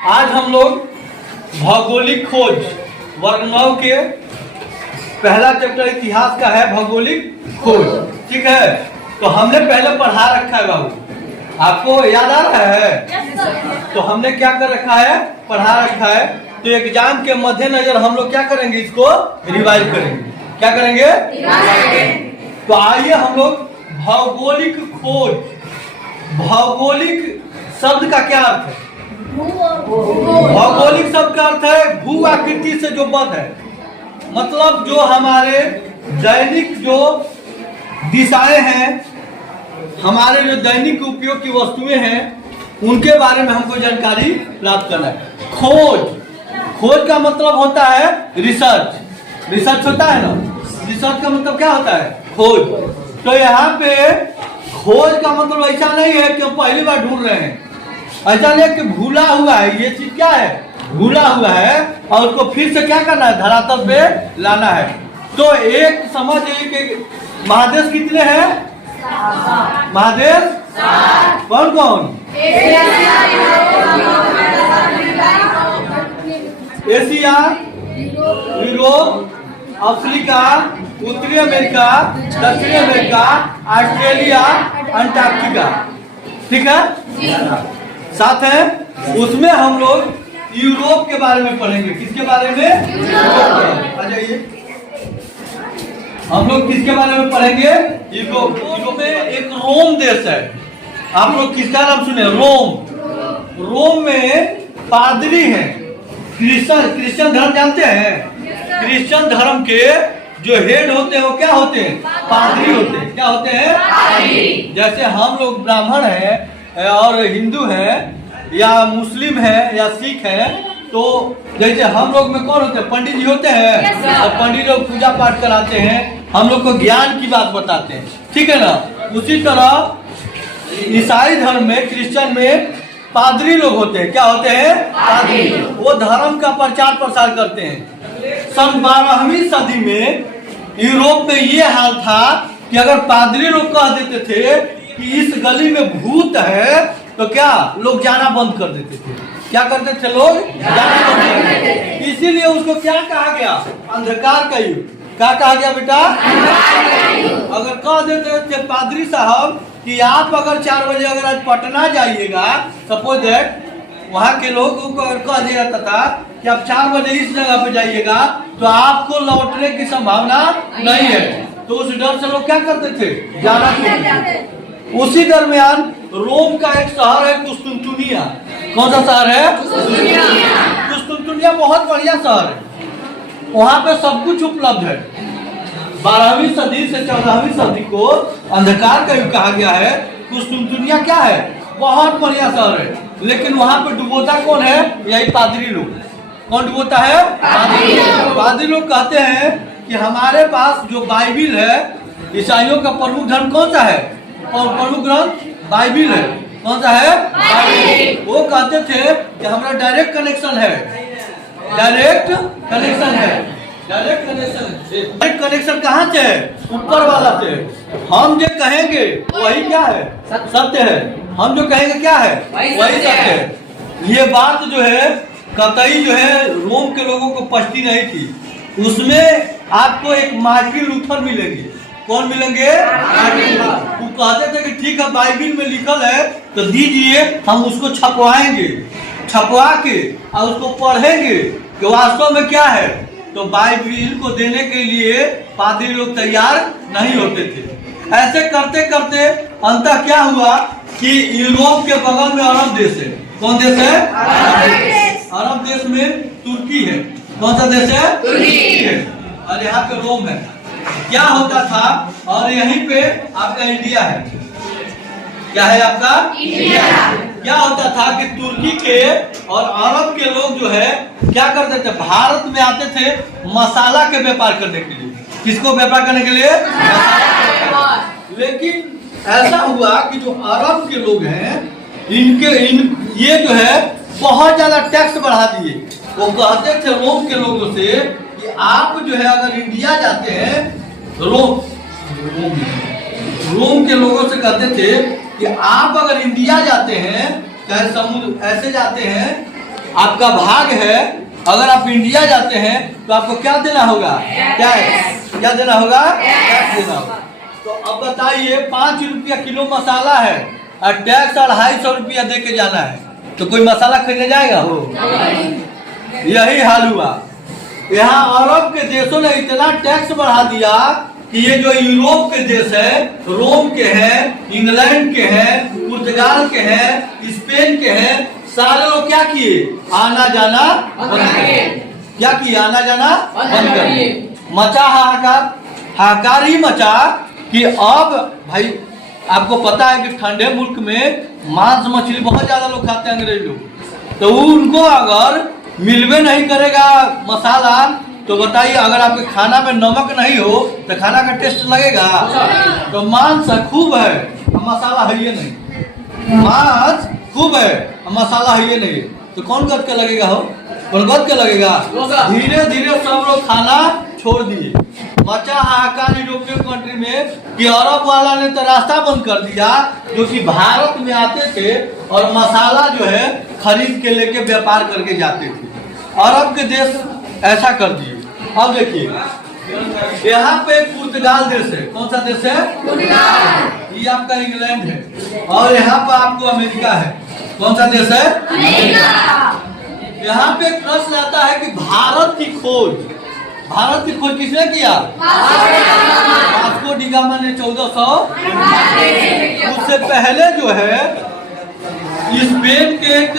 आज हम लोग भौगोलिक खोज वर्ग 9 के पहला चैप्टर इतिहास का है भौगोलिक खोज। ठीक है, तो हमने पहले पढ़ा रखा है बाबू, आपको याद आ रहा है? तो हमने क्या कर रखा है, पढ़ा रखा है। तो एग्जाम के मद्देनजर हम लोग क्या करेंगे, इसको रिवाइज करेंगे। क्या करेंगे? तो आइए हम लोग भौगोलिक खोज। भौगोलिक शब्द का क्या अर्थ है? भौगोलिक शब्द का अर्थ है भू आकृति से जो बंध है, मतलब जो हमारे दैनिक जो दिशाएं हैं, हमारे जो दैनिक उपयोग की वस्तुएं हैं, उनके बारे में हमको जानकारी प्राप्त करना है। खोज, खोज का मतलब होता है रिसर्च। रिसर्च होता है ना, रिसर्च का मतलब क्या होता है? खोज। तो यहाँ पे खोज का मतलब ऐसा नहीं है कि हम पहली बार ढूंढ रहे हैं, ऐसा नहीं कि भूला हुआ है। ये चीज क्या है? भूला हुआ है, और उसको फिर से क्या करना है, धरातल पे लाना है। तो एक समझ एक महादेश कितने हैं? महादेश कौन कौन? एशिया, यूरोप, अफ्रीका, उत्तरी अमेरिका, दक्षिणी अमेरिका, ऑस्ट्रेलिया, अंटार्कटिका। ठीक है, साथ है उसमें हम लोग यूरोप के बारे में पढ़ेंगे। किसके बारे में? यूरोप। आ जाइए, हम लोग किसके बारे में पढ़ेंगे? यूरोप। यूरोप में एक रोम देश है। आप लोग किसका नाम सुने? रोम। रोम में पादरी हैं, क्रिश्चियन धर्म जानते हैं? क्रिश्चियन धर्म के जो हेड होते हैं वो क्या होते हैं? पादरी होते हैं। क्या होते हैं? पादरी। जैसे हम लोग ब्राह्मण हैं और हिंदू है या मुस्लिम है या सिख है, तो जैसे हम लोग में कौन होते हैं? पंडित जी होते हैं। और पंडित लोग पूजा पाठ कराते हैं, हम लोग को ज्ञान की बात बताते हैं। ठीक है ना? उसी तरह ईसाई धर्म में, क्रिश्चियन में पादरी लोग होते हैं। क्या होते हैं? पादरी। वो धर्म का प्रचार प्रसार करते हैं। सन 12वीं सदी में यूरोप में ये हाल था कि अगर पादरी लोग कह देते थे कि इस गली में भूत है, तो क्या लोग जाना बंद कर देते थे? क्या करते थे लोग? जाना बंद कर देते थे। इसीलिए उसको क्या कहा गया? अंधकार का युग। क्या कहा गया बेटा? अगर कह देते थे पादरी साहब कि आप अगर 4 बजे अगर आज पटना जाइएगा, सपोज दैट वहाँ के लोगों को कह दिया जाता था कि आप 4 बजे इस जगह पे जाइएगा, तो आपको लौटने की संभावना नहीं है। तो उस डर से लोग क्या करते थे? जाना छोड़ते थे। उसी दरमियान रोम का एक शहर है कुस्तुनतुनिया। कौन सा शहर है? कुस्तुनतुनिया बहुत बढ़िया शहर है, वहाँ पे सब कुछ उपलब्ध है। 12वीं सदी से 14वीं सदी को अंधकार का युग कहा गया है। कुस्तुनतुनिया क्या है? बहुत बढ़िया शहर है, लेकिन वहाँ पे डुबोता कौन है? यही पादरी लोग। कौन डुबोता है? पादरी लोग। पादरी लोग कहते हैं कि हमारे पास जो बाइबिल है, ईसाइयों का प्रमुख धर्म कौन सा है और प्रमुख ग्रंथ बाइबिल है? कौन सा है? बाइबिल। वो कहते थे कि हमारा डायरेक्ट कनेक्शन है, डायरेक्ट कनेक्शन है, डायरेक्ट कनेक्शन। डायरेक्ट कनेक्शन कहाँ से है? ऊपर वाला से। हम जो कहेंगे वही क्या है? सत्य है। हम जो कहेंगे क्या है? वही सत्य है। ये बात जो है कतई जो है रोम के लोगों को पछती नहीं थी। उसमें आपको एक मार्टिन लूथर मिलेंगे। कौन मिलेंगे? वो कहते थे कि ठीक है, बाइबिल में लिखल है तो दीजिए, हम उसको छपवाएंगे, छपवा के और उसको पढ़ेंगे कि वास्तव में क्या है। तो बाइबिल को देने के लिए पादरी लोग तैयार नहीं होते थे। ऐसे करते करते अंततः क्या हुआ कि यूरोप के बगल में अरब देश है। कौन देश है? अरब देश में तुर्की है। कौन सा देश है? तुर्की है। और यहाँ पे रोम है। क्या होता था, और यहीं पे आपका इंडिया है। क्या है आपका? इंडिया। क्या होता था कि तुर्की के और अरब के लोग जो है क्या करते थे, भारत में आते थे मसाला के व्यापार करने के लिए। किसको व्यापार करने के लिए? लेकिन ऐसा हुआ कि जो अरब के लोग हैं ये जो है बहुत ज्यादा टैक्स बढ़ा दिए। वो कहते थे रोम के लोगों से कि आप जो है अगर इंडिया जाते हैं, रोम के लोगों से कहते थे कि आप अगर इंडिया जाते हैं, चाहे समुद्र ऐसे जाते हैं आपका भाग है। अगर आप इंडिया जाते हैं तो आपको क्या देना होगा? टैक्स। क्या देना होगा? टैक्स देना होगा। तो अब बताइए 5 रुपया किलो मसाला है और टैक्स 250 रुपया दे के जाना है, तो कोई मसाला खरीदने जाएगा? हो यही हाल हुआ। यहाँ अरब के देशों ने इतना टैक्स बढ़ा दिया कि ये जो यूरोप के देश है, रोम के हैं, इंग्लैंड के हैं, पुर्तगाल के हैं, स्पेन के हैं, सारे लोग क्या किए? आना जाना बंद कर। क्या किए? आना जाना बंद कर। मचा हाहाकार। हाहाकार ही मचा कि अब भाई आपको पता है कि ठंडे मुल्क में मांस मछली बहुत ज्यादा लोग खाते हैं अंग्रेज लोग, तो उनको अगर मिलवे नहीं करेगा मसाला, तो बताइए अगर आपके खाना में नमक नहीं हो तो खाना का टेस्ट लगेगा? तो मांस खूब है, मसाला है ये नहीं। मांस खूब है, मसाला है ये नहीं, तो कौन गद के लगेगा? हो कौन गद के लगेगा? धीरे धीरे सब लोग खाना छोड़ दिए। मचा हाहाकार यूरोपियन कंट्री में कि अरब वाला ने तो रास्ता बंद कर दिया, जो कि भारत में आते थे और मसाला जो है खरीद के लेके व्यापार करके जाते थे। अरब के देश ऐसा कर दिए। अब देखिए यहाँ पे पुर्तगाल देश है। कौन सा देश है? पुर्तगाल। ये आपका इंग्लैंड है और यहाँ पर आपको अमेरिका है। कौन सा देश है? अमेरिका। यहाँ पे प्रश्न आता है कि भारत की खोज किसने किया? वास्को डी गामा ने 1400। उससे पहले जो है स्पेन के एक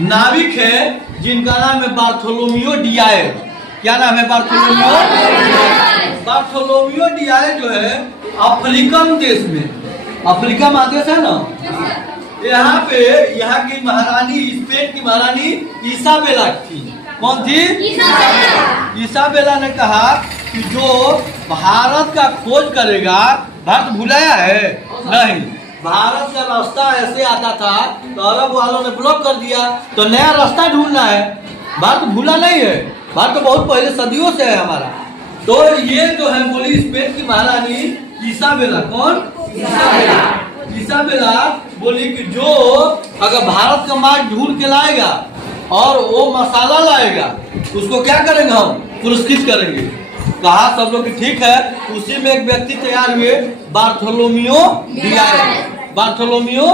नाविक है जिनका नाम है बार्थोलोमियो डियाज। क्या नाम है? बार्थोलोमियो डियाज जो है अफ्रीकन देश में, अफ्रीका महादेश है ना, यहाँ पे यहाँ की महारानी, स्पेन की महारानी इसाबेला थी। कौन थी? इसाबेला ने कहा कि जो भारत का खोज करेगा, भारत भुलाया है नहीं, भारत का रास्ता ऐसे आता था तो अरब वालों ने ब्लॉक कर दिया, तो नया रास्ता ढूंढना है। भारत भूला नहीं है, भारत तो बहुत पहले सदियों से है हमारा। तो ये जो है बोली स्पेन की महारानी इसाबेला। कौन? इसाबेला बोली कि जो अगर भारत का मार्ग ढूंढ के लाएगा और वो मसाला लाएगा, उसको क्या करेंगे? हम पुरस्कृत करेंगे। कहा सब लोग ठीक है। उसी में एक व्यक्ति तैयार हुए, बार्थोलोमियो डियाज। बार्थोलोमियो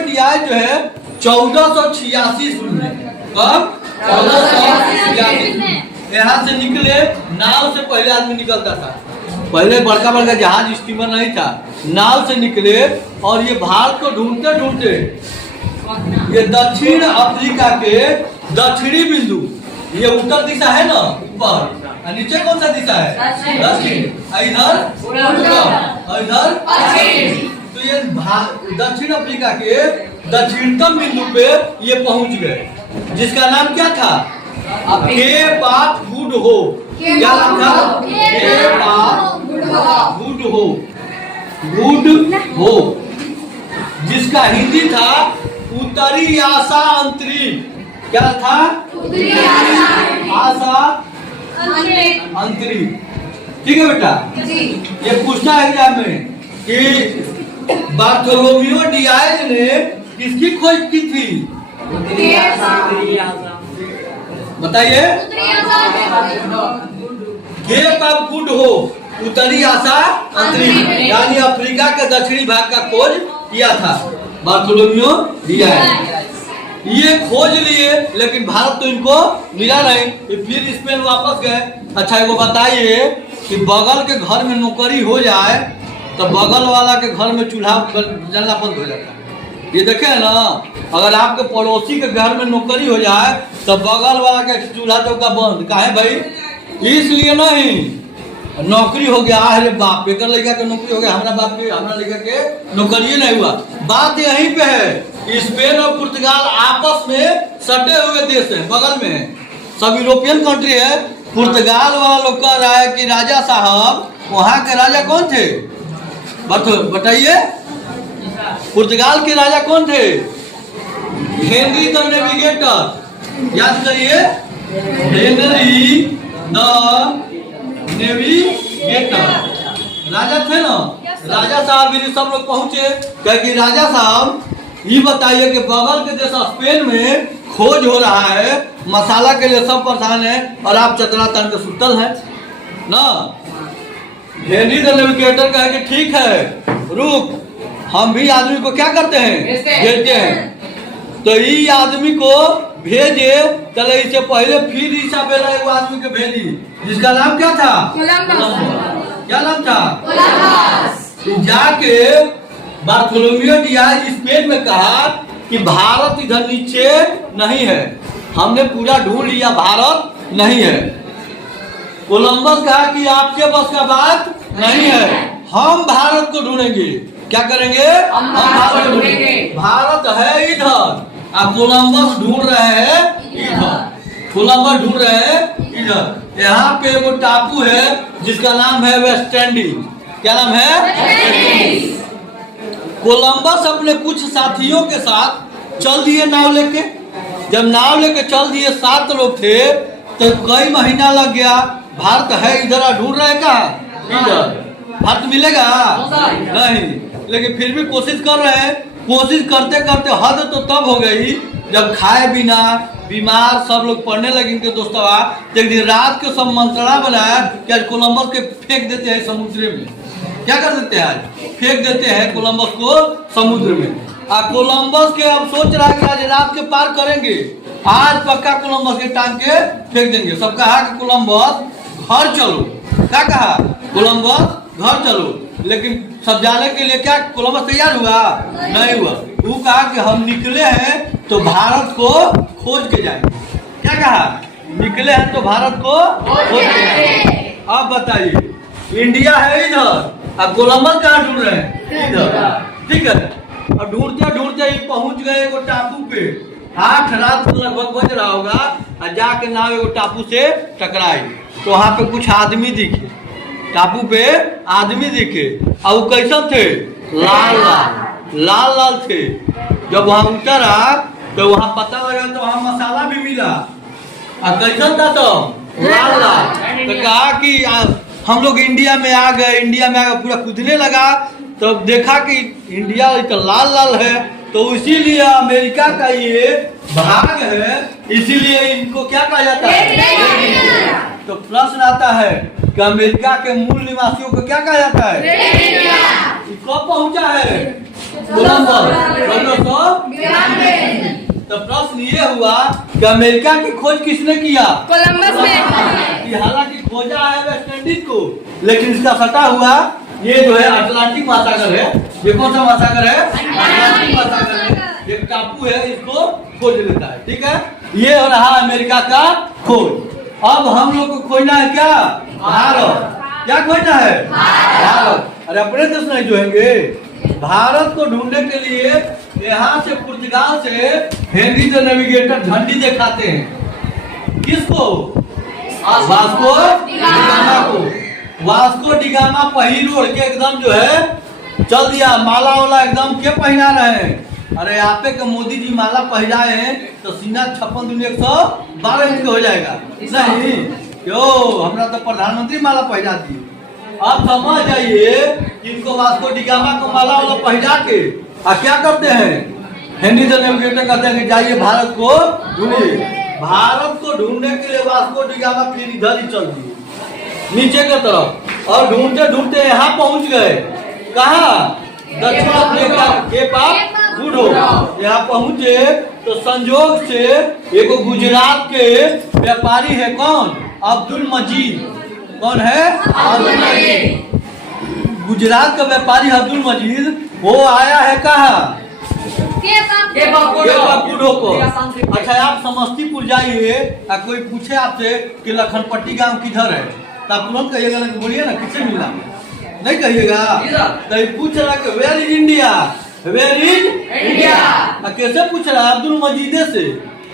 डियाज जो है 1486 में, कब? 1486 में यहाँ से निकले। नाव से पहले आदमी निकलता था, पहले बड़का बड़का जहाज स्टीमर नहीं था, नाव से निकले और ये भारत को ढूंढते ढूंढते ये दक्षिण अफ्रीका के दक्षिणी बिंदु, ये उत्तर दिशा है ना ऊपर, नीचे कौन सा दिशा है? दक्षिण। इधर इधर पश्चिम। तो ये दक्षिण अफ्रीका के दक्षिणतम बिंदु पे ये पहुंच गए, जिसका नाम क्या था? Cape of Good Hope. क्या नाम था? केप ऑफ गुड होप, जिसका हिंदी था उत्तरी आशा अंतरिम। क्या था? आशा अंतरिम। ठीक है बेटा, ये पूछना है एग्जाम में कि बार्थोलोमियो डियाज ने किसकी खोज की थी? बताइए। केप ऑफ गुड होप, उत्तरी आशा अंतरिम, यानी अफ्रीका के दक्षिणी भाग का खोज किया था बार्थोलोमियो डियाज। ये खोज लिए, लेकिन भारत तो इनको मिला नहीं, फिर स्पेन वापस गए। अच्छा वो बताइए कि बगल के घर में नौकरी हो जाए तो बगल वाला के घर में चूल्हा जलना बंद हो जाता है। ये देखे ना, अगर आपके पड़ोसी के घर में नौकरी हो जाए तो बगल वाला के चूल्हा चौका बंद। काहे भाई? इसलिए नहीं, नौकरी हो गया, अरे बाप एक लड़का के नौकरी हो गया, हमारा बाप के हमारा लड़का के नौकरी नहीं हुआ। बात यहीं पे है, स्पेन और पुर्तगाल आपस में सटे हुए देश है, बगल में है, सब यूरोपियन कंट्री है। पुर्तगाल वाला लोग कह रहा है कि राजा साहब, वहाँ के राजा कौन थे? बताइए, पुर्तगाल के राजा कौन थे? Henry the navigator. याद करिए, हेनरी द नेविगेटर राजा थे ना। राजा साहब भी सब लोग पहुंचे, क्योंकि राजा साहब ये बताइए कि बगल के देश स्पेन में खोज हो रहा है, मसाला के लिए सब परेशान है, और आप चतरा तन के सुतल है ना। हेनरी द नेविगेटर कहे कि ठीक है रुक, हम भी आदमी को क्या करते हैं, भेजते हैं। तो ये आदमी को भेजे, चले इससे पहले फिर इसाबेला एक आदमी को भेजी, जिसका नाम क्या था, क्या नाम था, जाके बार्थोलोमियो डियाज स्पेन में कहा कि भारत इधर नीचे नहीं है, हमने पूरा ढूंढ लिया, भारत नहीं है। कोलंबस कहा कि आपके बस का बात नहीं है, हम भारत को ढूंढेंगे। क्या करेंगे, हम भारत को ढूंढेंगे। भारत है इधर, अब कोलंबस ढूंढ रहे हैं इधर, कोलंबस ढूंढ रहे हैं इधर। यहाँ पे वो टापू है जिसका नाम है वेस्ट इंडीज। क्या नाम है, कोलंबस अपने कुछ साथियों के साथ चल दिए नाव लेके। जब नाव लेके चल दिए, 7 लोग थे, तो कई महीना लग गया। भारत है इधर, ढूंढ रहे कहा इधर, भारत मिलेगा नहीं, लेकिन फिर भी कोशिश कर रहे हैं। कोशिश करते करते हद तो तब हो गई जब खाए बिना बीमार सब लोग पढ़ने लगे इनके दोस्तवा। एक दिन रात के सब मंत्रणा बनाया कि आज कोलंबस के फेंक देते हैं समुद्र में। क्या कर देते हैं, आज फेंक देते हैं कोलंबस को समुद्र में। कोलंबस के अब सोच रहा है कि आज रात के पार करेंगे, आज पक्का कोलंबस के टांग के फेंक देंगे। सब कहा कि कोलंबस घर चलो, क्या कहा, कोलंबस घर चलो। लेकिन सब जाने के लिए क्या कोलंबस तैयार हुआ, नहीं हुआ। वो कहा कि हम निकले हैं तो भारत को खोज के जाएंगे। क्या कहा, निकले हैं तो भारत को खोज के जाएंगे। अब बताइए, इंडिया है इधर, अब कोलंबस कहाँ ढूंढ रहे हैं, इधर, ठीक है। और ढूंढते ढूंढते ही पहुंच गए एगो टापू पे। 8 रात लगभग बज रहा होगा, और जाके नाव एगो टापू से टकराई। तो वहां पे कुछ आदमी दिखे, टापू पे आदमी दिखे, और वो कैसा थे, लाल लाल लाल लाल थे। जब वहां उतरा तो वहां पता लगा, तो वहां मसाला भी मिला। और कैसा था, तो लाल लाल। तो कहा कि हम लोग इंडिया में आ गए, इंडिया में आ गए, पूरा कूदने लगा। तो देखा कि इंडिया तो लाल लाल है, तो इसीलिए अमेरिका का ये भाग है, इसीलिए इनको क्या कहा जाता है। तो प्रश्न आता है कि अमेरिका के मूल निवासियों को क्या कहा जाता है, कब पहुंचा है कोलंबस, तो प्रश्न ये हुआ कि अमेरिका की खोज किसने किया, कोलंबस ने। हालांकि खोजा है वेस्ट इंडीज को, लेकिन इसका सटा हुआ ये जो है अटलांटिक महासागर है। ये कौन सा महासागर है, अटलांटिक महासागर है। एक टापू है, इसको खोज लेता है, ठीक है। ये हो रहा अमेरिका का खोज। अब हम लोग को खोजना है क्या, भारत। क्या खोजना है, भारत। अरे अपने देश नहीं जोएंगे, भारत को ढूंढने के लिए यहाँ से पुर्तगाल से हेनरी द नेविगेटर झंडी दिखाते हैं। किसको, वास्को डिगामा को। वास्को डिगामा पहिल ओढ़ के एकदम जो है चल दिया, माला वाला एकदम के पहना रहे हैं। अरे आपे के मोदी जी माला पहनाए हैं तो सीना 56 दूनी 112 इंच हो जाएगा, नहीं क्यों, हमरा तो प्रधानमंत्री माला पहना दिए। आप समझ जाइए, इनको वास्को डिगामा को माला वाला पहना के क्या करते हैं, हेनरी द नेविगेटर कहते हैं कि जाइए भारत को ढूंढिए। भारत को ढूंढने के लिए वास्को डिगामा फिर इधर ही चल दिए नीचे की तरफ, और ढूंढते ढूंढते यहाँ पहुंच गए। कहा, दक्षिण अफ्रीका के पास गुडो। यहाँ पहुंचे तो संजोग से एक गुजरात के व्यापारी है, कौन, अब्दुल मजीद। कौन है, अब्दुल मजीद। गुजरात का व्यापारी अब्दुल मजीद, वो आया है कहा, केपापुडो को। अच्छा, आप समस्तीपुर जाइए, कोई पूछे आपसे कि लखनपट्टी गांव किधर है, तो आप तुरंत कहिएगा ना, बोलिए ना किससे मिलना, नहीं कहिएगा। तो पूछ रहा कि where is India, where is India. कैसे पूछ रहा है, अब्दुल मजीदे से।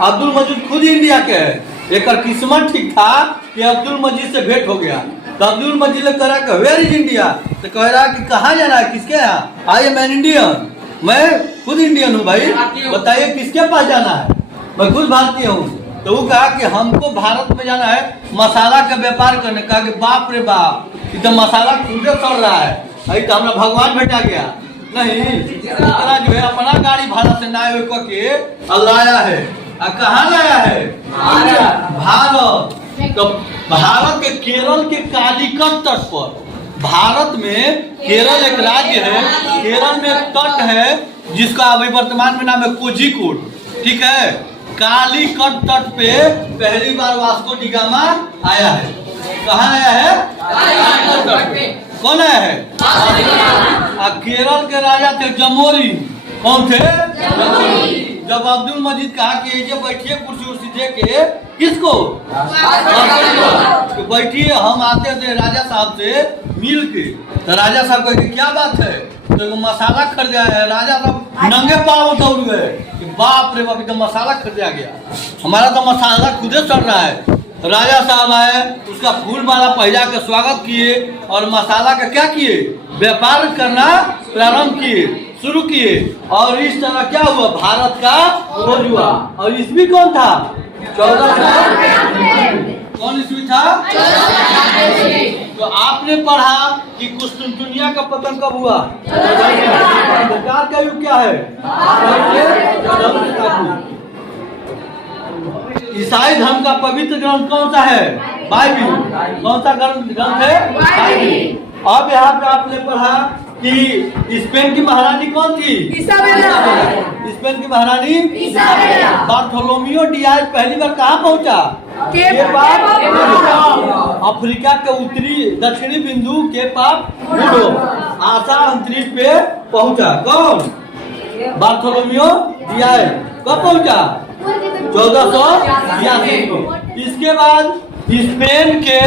अब्दुल मजीद खुद इंडिया के है। एक किस्मत ठीक था कि अब्दुल मजीद से भेंट हो गया। तो अब्दुल मजीद ने कहा कि वेयर इज इंडिया, तो कह रहा कि कहाँ जाना है, किसके यहाँ, आई एम एन इंडियन, मैं खुद इंडियन हूँ भाई, बताइए किसके पास जाना है, मैं खुद भारतीय हूँ। तो वो कहा कि हमको भारत में जाना है मसाला का व्यापार करने। कहा कि बाप रे बाप, ये तो मसाला खुदे सड़ रहा है, अभी तो हमारा भगवान भेटा गया। नहीं, दूसरा जो है अपना गाड़ी भाड़ा से ना के लाया है। कहाँ लाया है? भारत। तो भारत के केरल के कालीकट तट पर, भारत में केरल एक राज्य है, केरल में एक तट है जिसका अभी वर्तमान में नाम है कोझिकोड, ठीक है। कालीकट तट पे पहली बार वास्को डी गामा आया है। कहाँ आया है? कालीकट तट पे। कौन आया है? केरल के राजा थे जमोरी। कौन थे? जमोरी। जब अब्दुल मजीद कहा कि ये बैठिए कुर्सी उर्सी दे के, किसको? तो बैठिए, हम आते थे राजा साहब से मिल के। तो राजा साहब कहे क्या बात है? तो मसाला खरीदा है। राजा साहब नंगे पाँव दौड़ गए कि बाप रे बाप, एकदम मसाला खरीदा गया, हमारा तो मसाला खुदे चढ़ रहा है। राजा साहब आए, उसका फूल माला पहना के स्वागत किए और मसाला का क्या किए? व्यापार करना प्रारंभ किए, शुरू किए। और इस तरह क्या हुआ? भारत का खोज हुआ। और ईस्वी कौन था? 1492। कौन ईस्वी था? 1492। तो आपने पढ़ा कि कुस्तुनतुनिया का पतन कब हुआ? सरकार का युग क्या है? ईसाई धर्म का पवित्र ग्रंथ कौन सा है? बाइबिल। कौन सा ग्रंथ है? बाइबिल। अब यहाँ पे आपने पढ़ा कि स्पेन की महारानी कौन थी? इसाबेला। स्पेन की महारानी इसाबेला। बार्थोलोमियो डियाज पहली बार कहाँ पहुँचा? अफ्रीका के उत्तरी दक्षिणी बिंदु केप ऑफ गुड होप, आशा अंतरिक्ष पे पहुँचा। कौन? Bartolomeu Diaz. कब पहुँचा? 1482 को। इसके बाद स्पेन के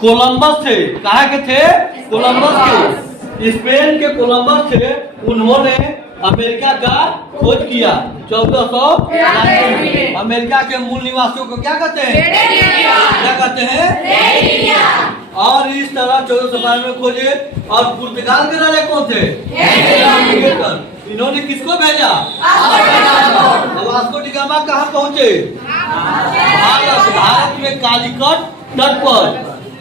कोलंबस थे। कहाँ के थे? कोलंबस के। स्पेन के कोलंबस थे, उन्होंने अमेरिका का खोज किया 1493। अमेरिका के मूल निवासियों को क्या कहते हैं? क्या कहते हैं? और इस तरह 1492 में खोजे। और पुर्तगाल के राजा कौन थे? इन्होंने किसको भेजा? वास्को डी गामा कहाँ पहुँचे? भारत में कालीकट तट पर।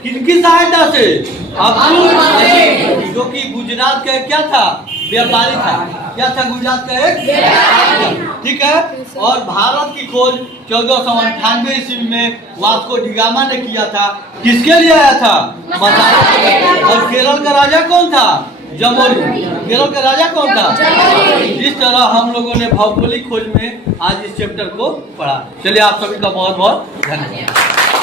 किनकी सहायता से? अब्दुल मजीद, जो कि गुजरात का क्या था? व्यापारी था। क्या था? गुजरात का एक व्यापारी, ठीक है। और भारत की खोज 1498 ईस्वी में वास्को डी गामा ने किया था। किसके लिए आया था? मसाला। और केरल का राजा कौन था? जमोरी। केरल का राजा कौन था? इस तरह हम लोगों ने भौगोलिक खोज में आज इस चैप्टर को पढ़ा। चलिए, आप सभी का बहुत बहुत धन्यवाद।